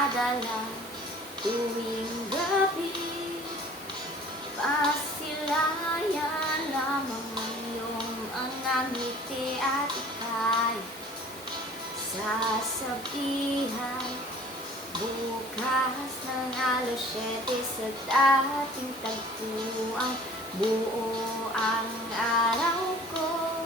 nagdadala tuwing gabi. Pasilayan lamang ang iyong mga ngiti at ika'y sasabihan bukas ng alas 7 sa dating tagpuan. Buo ang araw ko,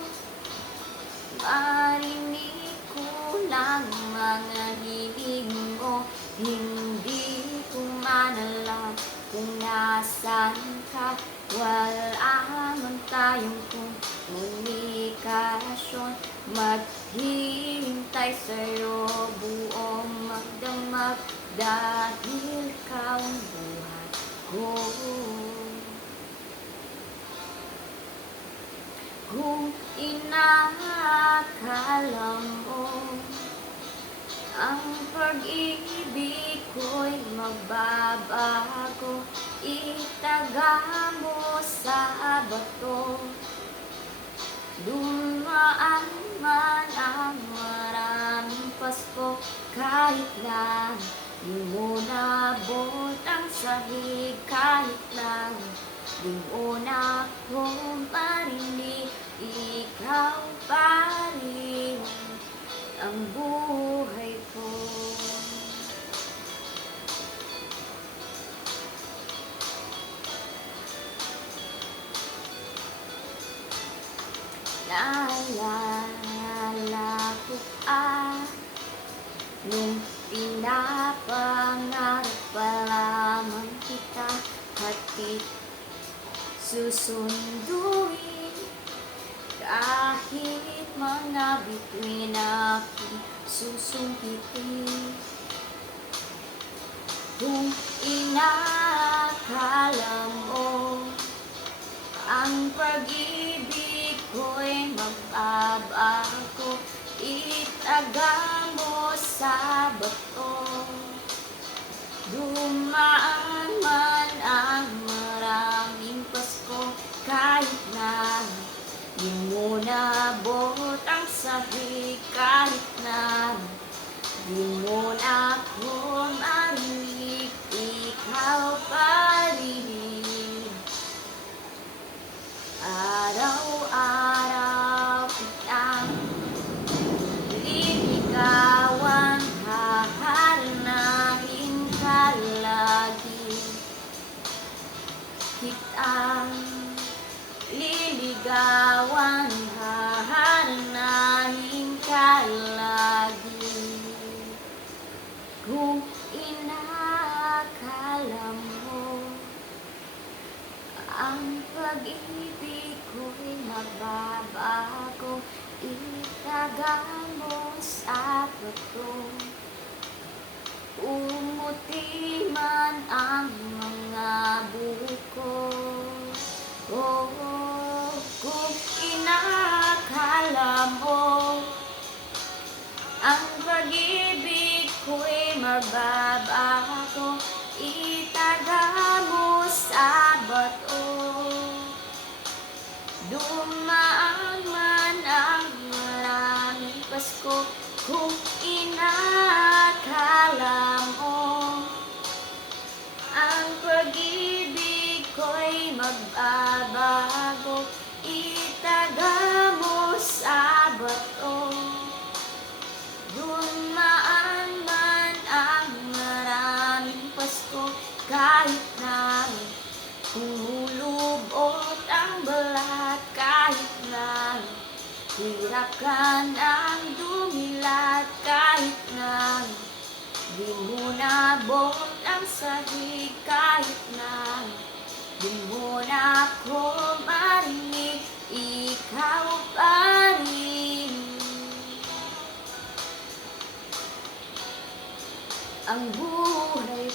marinig ko lang mga hiling mo. Hindi ko man alam kung nasan ka. Wala man tayong komunikasyon. Maghihintay sa'yo buong magdamag dahil ikaw ang buhay ko. Kung inakala mo ang pag-ibig ko'y magbabago, itaga mo sa bato. Dumaan man ang maraming Pasko, kahit lang di mo nabot ang sahig, kahit lang di mo na ako marinig, ikaw pa rin ang buhay ko. Naalala ko nung pinapangarap pa lamang kita, hatid susunduin kahit mga bituin aking susungkitin. Kung inakala mo ang pag-ibig ko'y magbabago, itaga mo sa bato. Dumaan man ang maraming Pasko, kahit na di mo nabot ang sahig, kahit na di mo na ako marinig, ikaw pa rin. Araw-araw kitang liligawan, hahalinahin ka lagi. Kitang liligawan, hahalinahin ka lagi. Kung inakala mo ang pag-ibig ko'y magbabago, itaga mo sa bato. Umuti man ang mga buko, kung inakala mo ang pag-ibig ko'y magbabago, itaga mo sa bato. Dumaan man ang maraming Pasko, kung inakala mo ang pag-ibig ko'y magbabago, itaga mo sa bato. Dumaan man ang maraming Pasko, kahit na humulubot ang balat, kahit na hirap ka ng dumilat, kahit na di mo nabot ang sahig, kahit na di mo na ako marinig, ikaw pa rin ang buhay